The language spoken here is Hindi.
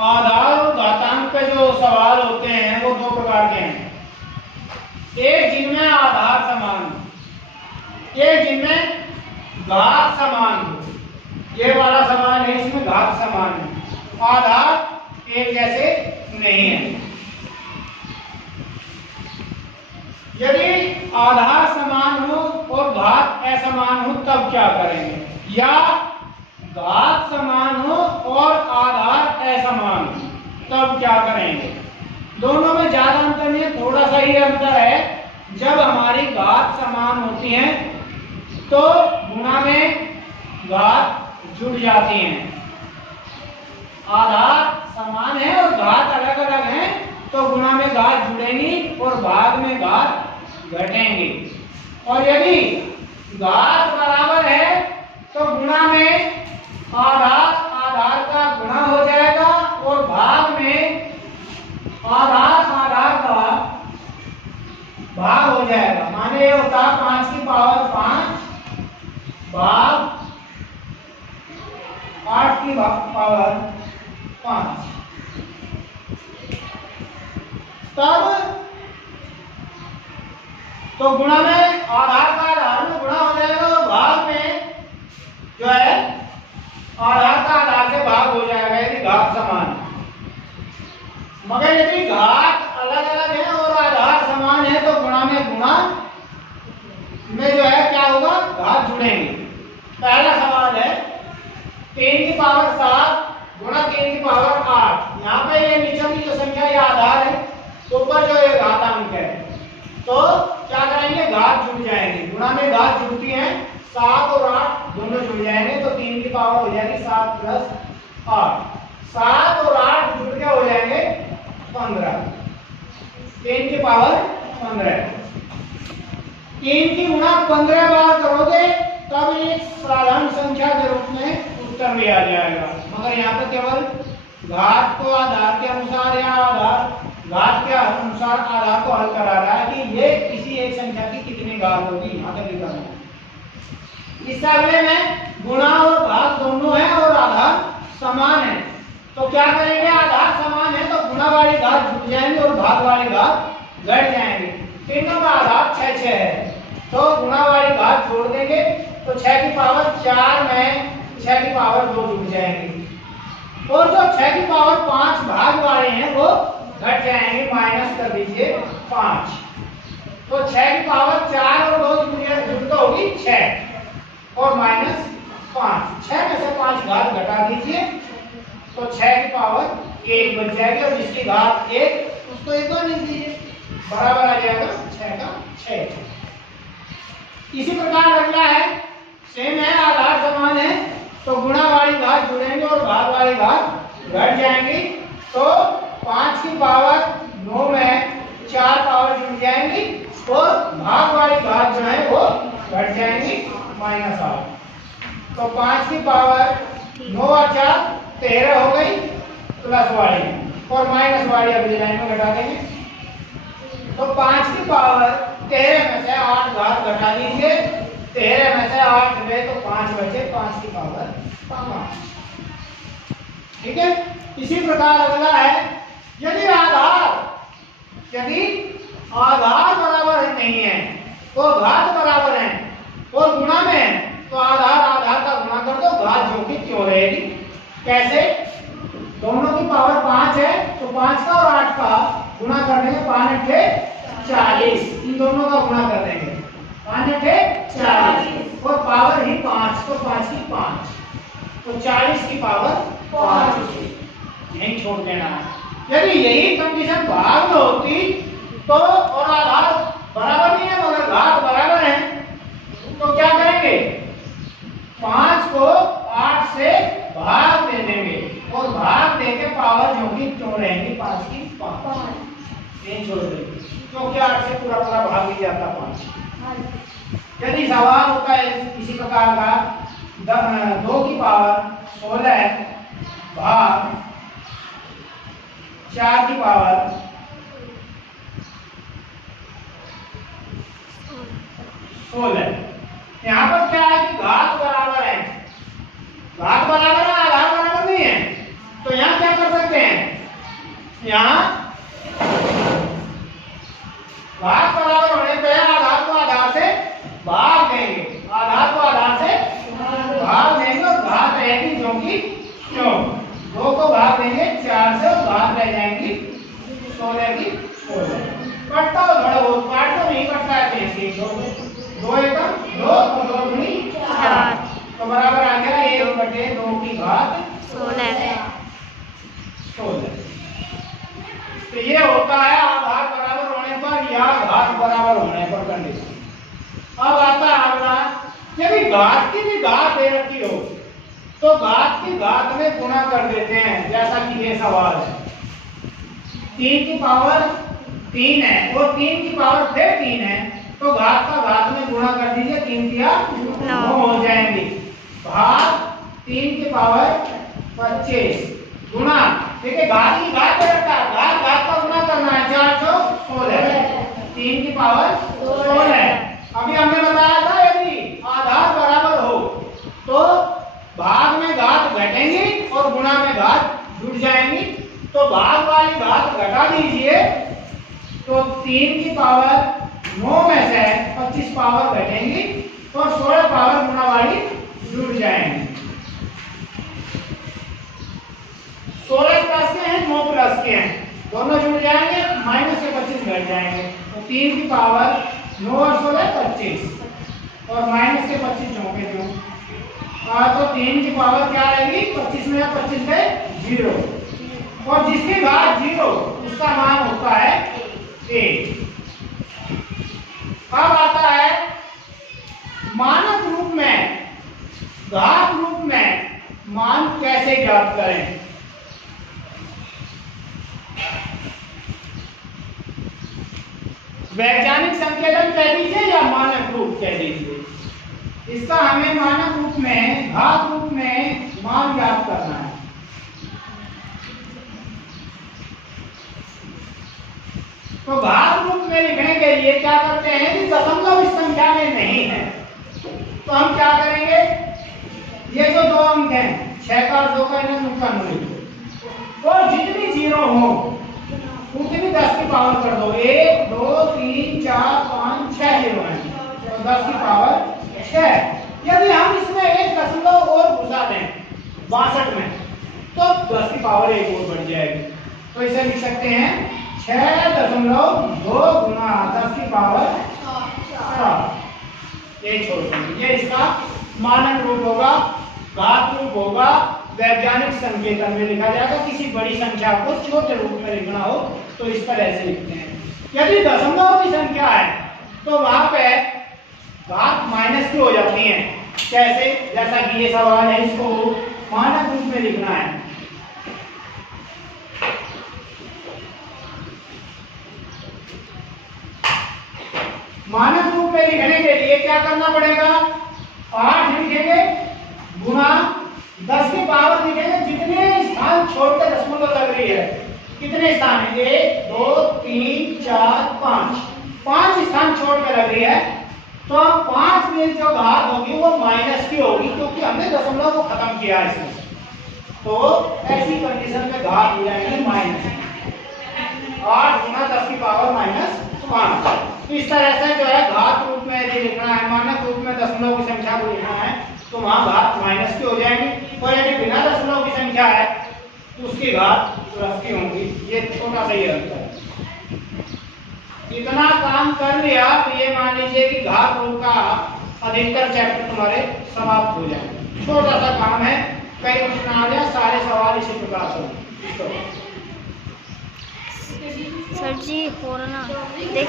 आधार और घातांक पे जो सवाल होते हैं वो दो प्रकार के हैं। एक जिनमें आधार समान हो, एक जिनमें घात समान हो। ये वाला सवाल है, इसमें घात समान है, आधार एक जैसे नहीं है। यदि आधार समान हो और घात असमान हो तब क्या करेंगे, या घात समान हो और आधार असमान हो तब क्या करेंगे। दोनों में ज्यादा अंतर नहीं है, थोड़ा सा ही अंतर है। जब हमारी घात समान होती है तो गुणा में घात जुड़ जाती हैं। आधार समान है और घात अलग अलग है तो गुणा में घात जुड़ेंगी और भाग में घात घटेंगी। और यदि घात बराबर है तो गुणा में आधार का गुणा हो जाएगा और भाग में आधार का भाग हो जाएगा। माने ये होता है 5 की पावर 5 भाग 8 की पावर 5। तब तो गुणा में आधार का आधार में गुणा हो जाएगा और भाग में जो है आधार का आधार से भाग हो जाएगा यदि घात समान है। मगर यदि घात अलग अलग है और आधार समान है तो गुणा में जो है क्या होगा, घात जुड़ेंगे। पहला सवाल है 3 की पावर 7 गुणा 3 की पावर 8। यहाँ पे ये नीचे की जो संख्या ये आधार है, ऊपर जो ये घातांक है, तो क्या करेंगे, घात जुड़ जाएंगे। गुणा में घात जुड़ती है, 7 और 8 दोनों जुड़ जाएंगे तो 3 की पावर हो जाएगी 7 + 8। 7 और 8 जुड़ के हो जाएंगे 15। 3 की पावर 15। 3 की गुणा 15 बार करोगे तब एक साधारण संख्या के रूप में उत्तर भी आ जाएगा। मगर यहाँ पे केवल घात को आधार के अनुसार या घात के अनुसार आधार को हल करा रहा है कि ये किसी एक संख्या की कितनी घात होगी, यहाँ तक लिखा है। इस अगले में गुणा और भाग दोनों है और आधार समान है तो क्या करेंगे, आधार समान है तो गुणा वाली घात जुड़ जाएंगे और भाग वाली घात घट जाएंगे। तीनों का आधार 6 है तो गुणा वाली घात जोड़ देंगे तो 6 की पावर 4 में 6 की पावर 2 जुड़ जाएंगे और जो 6 की पावर 5 भाग वाले हैं वो घट जाएंगे, माइनस कर दीजिए 5। तो 6 की पावर 4 और 2 जुड़ होगी 6 और माइनस 5। 6 में से 5 घात घटा दीजिए तो 6 की पावर 1 बच जाएगी और जिसकी घात 1 उसको 1 बार लिख दीजिए, बराबर आ जाएगा 6 का 6। इसी प्रकार अगला है, सेम है, आधार समान है तो गुणा वाली घात जुड़ेंगे और भाग वाली घात घट जाएंगी। तो 5 की पावर 9 में 4 पावर जुड़ जाएंगी और भाग वाली घात जो है वो घट जाएंगी, -8। तो 5 की पावर 9 और 4 13 हो गई, प्लस वाली और माइनस वाली अगली लाइन में घटा देंगे। तो 5 की पावर 13 में से 8 घात घटा दीजिए, 13 में से 8 गए तो 5 बचे, 5 की पावर 5। ठीक है। इसी प्रकार अगला है, यदि आधार बराबर नहीं है तो घात बराबर है और गुणा में है तो आधार का गुणा कर दो, घात जो कि क्यों रहेगी। कैसे, दोनों की पावर 5 है तो 5 का और 8 का गुणा कर देंगे, 5 × 8 = 40। इन दोनों का गुणा कर देंगे, 5 × 8 = 40 और पावर ही 5 तो 5 की 5 तो 40 की पावर 5 यही छोड़ देना है। यदि यही कंडीशन भाग में होती तो और आधार बराबर नहीं है मगर घात बराबर है तो क्या करेंगे, 5 को 8 से भाग दे देंगे और भाग देके पावर जो कि क्यों रहेंगी 5 की 5 यही छोड़ देंगे क्योंकि 8 से पूरा भाग ही जाता 5। यदि सवाल होता है इसी प्रकार का 2 की पावर 16 भाग 4 की पावर 16, यहाँ पर क्या है कि घात बराबर है, घात बराबर है, आधार बराबर नहीं है तो यहाँ क्या कर सकते हैं, यहाँ घात बराबर होने पे आधार को आधार से भाग देंगे, आधार को आधार से भाग देंगे और घात रहेगी जो कि 2 को भाग देंगे 4 से और घात रह जाएंगी 16 की 16। कटता हो थोड़ा बहुत, काट तो नहीं कटता है, 2 एकम 2 और 2 दूनी 4, तो बराबर आ गया 1/2 की घात 16। तो ये होता है आधार बराबर होने पर या घात बराबर होने पर कंडीशन। अब आता है अगला, यदि घात की भी घात दे रखी हो तो घात की घात में गुणा कर देते हैं, जैसा कि ये सवाल है। 3 की पावर 3 है और 3 की पावर फिर 3 है, तो घात का घात में गुणा कर दीजिए, 3 तिया 9 हो जाएंगे। भाग 3 की पावर 25 गुणा, देखिए घात की घात दे रखा है, घात घात का गुणा करना है, 4 चौक 16, 3 की पावर 16। अभी हमने बताया था यदि आधार बराबर हो तो भाग में घात घटेंगी और गुणा में घात जुड़ जाएंगी, तो भाग वाली घात घटा दीजिए, तो 3 की पावर 9 में से 25 पावर घटेंगी और 16 पावर गुणा वाली जुड़ जाएंगी। 16 प्लस के हैं, 9 प्लस के हैं, दोनों जुड़ जाएंगे, माइनस से 25 घट जाएंगे, तो 3 की पावर 9 और 16 25 और माइनस के 25 चौके दो, तो 3 की पावर क्या रहेगी, 25 में 25 गए 0, और जिसकी घात 0 उसका मान होता है 1। अब आता है मानक रूप में, घात रूप में मान कैसे ज्ञात करें। वैज्ञानिक संकेतन कह दीजिए या मानक रूप कह दीजिए, इसका हमें मानक रूप में, घात रूप में मान ज्ञात करना है। तो घात रूप में लिखने के लिए क्या करते हैं कि दशमलव इस संख्या में नहीं है, तो हम क्या करेंगे, ये जो 2 अंक हैं 6 का 2 का नुकसान हो, और जितनी 0 हो उतनी 10 की पावर कर दो, 1 2 3 4 5 6 0 है, तो 10 की पावर 6। यदि हम इसमें एक दशमलव और घुसा दें 62 में, तो 10 की पावर 1 और बढ़ जाएगी, तो इसे लिख सकते हैं 6.2 गुना 10 की पावर 4। ये छोड़ देंगे, ये इसका मानक रूप होगा, घात रूप होगा, वैज्ञानिक संकेतन में लिखा जाएगा। किसी बड़ी संख्या को छोटे रूप में लिखना हो तो इस पर ऐसे लिखते हैं। यदि दशमलव की संख्या है तो वहां पे घात माइनस की हो जाती है, कैसे, जैसा कि ये सवाल है, इसको मानक रूप में लिखना है। मानक रूप में लिखने के लिए क्या करना पड़ेगा, 8 लिखेंगे गुणा 10 की पावर लिखेंगे, जितने स्थान छोड़कर दशमलव लग रही है, कितने स्थान है, 1 2 3 4 5 स्थान छोड़ के लग रही है, तो 5 में जो घात होगी वो माइनस की होगी, क्योंकि हमने दशमलव को खत्म किया है इसमें, तो ऐसी कंडीशन में घात हो जाएगी माइनस 8 गुना 10 की पावर -5। इस तरह से जो है घात रूप में यदि लिखना है, मानक रूप में दशमलव की संख्या को लिखना है, तो वहां घात माइनस की हो जाएगी, और यदि बिना दशमलव की संख्या है तो उसकी घात प्लस की होगी। ये छोटा सा ही अंतर है। इतना काम कर लिया तो ये मान लीजिए कि घात रूप का अधिकतर चैप्टर तुम्हारे समाप्त हो जाए। छोटा सा काम है, कई प्रश्न आ जाए, सारे सवाल इसी प्रकार से। सर जी हो रहा देख